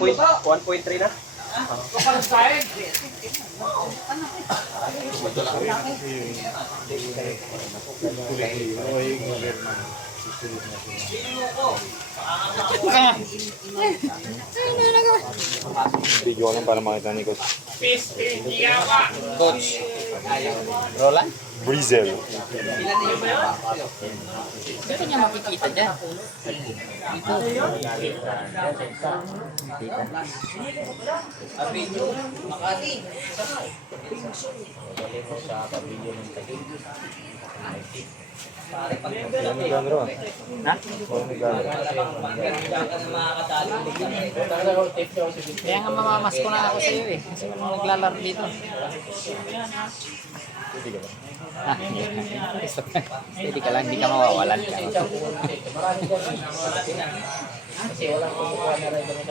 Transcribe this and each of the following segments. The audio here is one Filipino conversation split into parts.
1.3 na. Video lang para makita ni Coach. Coach. Roland? Breezel. Hindi niya makikita dyan. Nagano? Ha? Kaya nga mamamas ko na ako sa iyo eh. Kasi nung naglalaro dito. Hindi ka ba? Hindi ka lang, hindi ka mawawalan ka.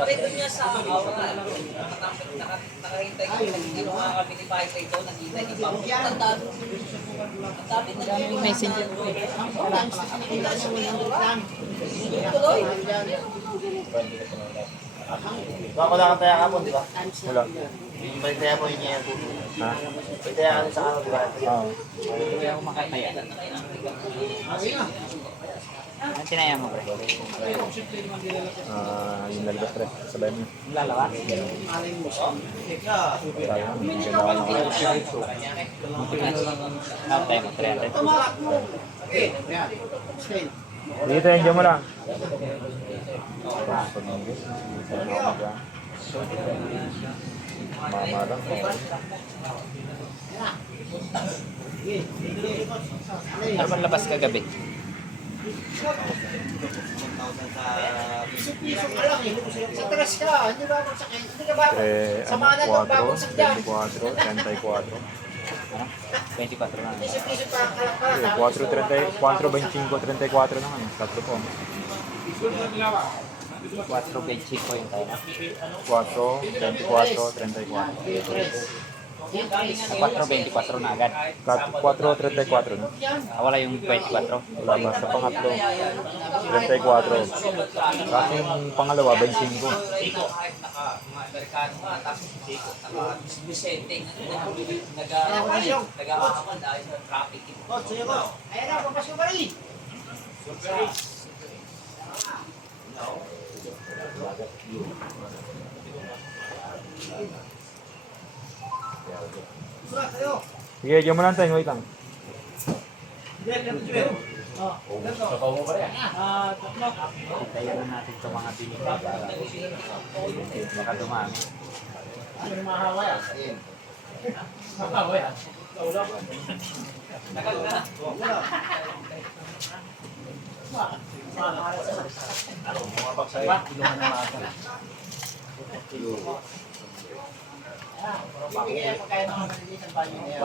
Pwede niya sa aura. Nakahintay ko. Hindi mo makakabili pa ito. Nakita niya pa. Tandaan. Ang dami na niya. Yung messenger ko eh. Tuloy. Baka wala kang taya kapon, di ba? Wala. Yung may taya mo, yun yung tutulong. Ha? May taya ka rin sa ano, di ba? Oo. Hindi ako makataya. Ano tinaya mo, pre? Yung lalabas pre. Sabay mo. Lalawa? Ano tayo mo, 300? Dito yan, dyan mo lang. Mama lang. Ano man labas kagabi? Sa tres ka, hindi ba magsakit? Hindi ka ba? Samahan na ito, babagsak dyan. 24, 34. Ano? 24 na. Piso-piso pa, kalak pa. 4, 34 naman. Tatlo po. 4.25 yung tayo na. 4, 24, 34. Sa 4.24 na agad. 4, 34 no? Wala yung 24. Wala ba? Sa pangatlo. 34. Kasi yung pangalawa, 25. Amerikano nga, tapos Vicente, nag-aakaman dahil sa traffic. Ayan na, papasok ka rin. Sige, dyan mo lang tayo. Wait lang. Tayo na natin sa mga binigay. Baka dumami. Bibigyan pa kayo ng mga maliliit ng banyo niya.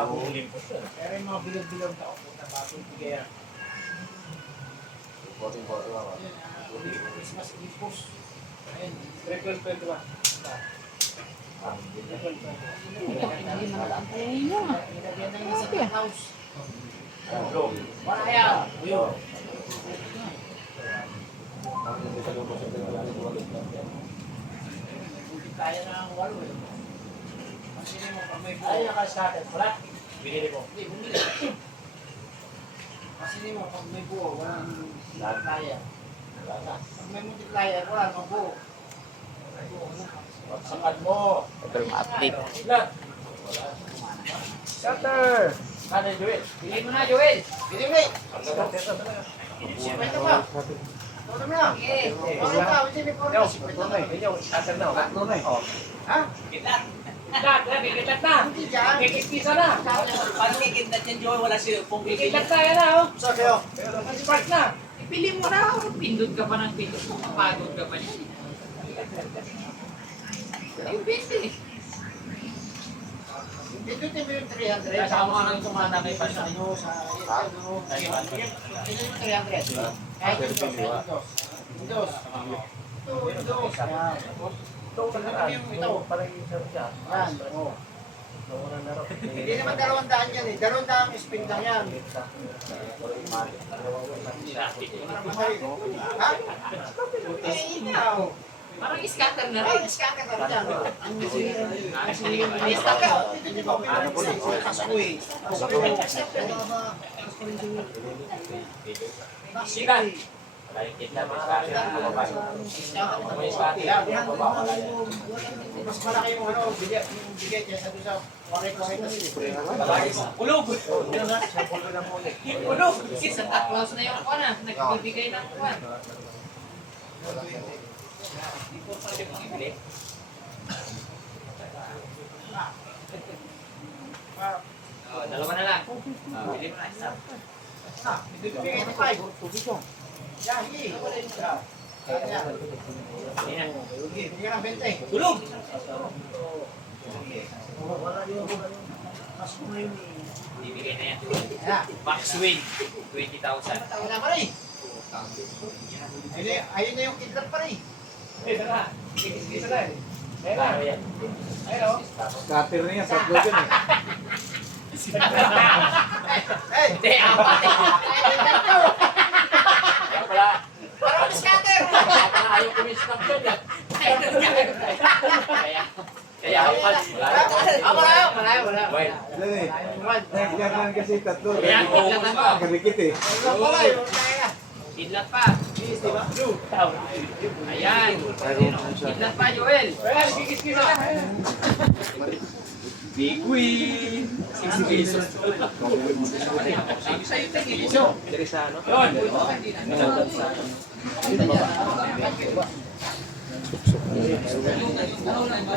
Pero yung mga bilog-bilog na ako na bago bigyan. Christmas gifts. Ayun, triple pwede ba? Ilagyan na yung sa house. Wala yan. Kaya na ang walo eh. Masini mo pag may buo. Ay, nakaskated. Wala? Binili mo? Hindi, bumili. Masini mo pag may buo. Walang multiplier. Pag may multiplier, wala namang buo. Pagsakan mo. Ito yung update. Shutter! Ano, Joel? Bili mo na, Joel! Bili mo na! Sipwenta ba? Toto mo na! Ano ka? Bili mo na! Sipwenta na! Shutter na, wala na eh. Ha? Kitlat! Kikitlat na! Hindi dyan! Kikitpisa na! Pag kikitlat yan, Joey, wala siya kung kikitlat. Saan kayo? Spark na! Pili mo na, pindot ka pa ng pindot, mapagod ka pa niyan. Yung pindi. Ito din mo yung 300. Kasama ka nang tumatangay pa sa ano, sa ano. Ito yung 300. Kahit yung dos. Dos. Dos. Yan. Ito. Yan. Oo. Hindi naman 200 yan eh. 200 spin lang yan. Ha? Eh, ikaw. Parang scatter na rin. Scatter ka dyan. Ang Sigan. mas malaki yung ano, bigay kaysa doon sa wakay-wakay na sila. Ulog. Ulog. Sa tatlos na yung kuwan ah. Nagbibigay ng kuwan. Dalawa na lang. Bili mo na isa. Bigay na 5. Yan, higi. Yan. Hindi na. Bigyan ng 20. Ulog. Bibigay na yan. Ayan. Max win. 20,000. Wala pa rin. Ayun na yung kidlat pa rin. Claro yan. Scatter niya, sa dyan eh. Hey! Hindi, apat eh. Kaya pala, Parang scatter! kaya pala ayaw kumisnap dyan eh. Kaya ako pa. Malayo. Well, Yan eh. Yan kasi tatlo. kaya kidlat ako. Karikit eh. Kidlat pa. Ayan. Kidlat pa, Joel. Big win! 6 pesos. Sa'yo tingin. Yun.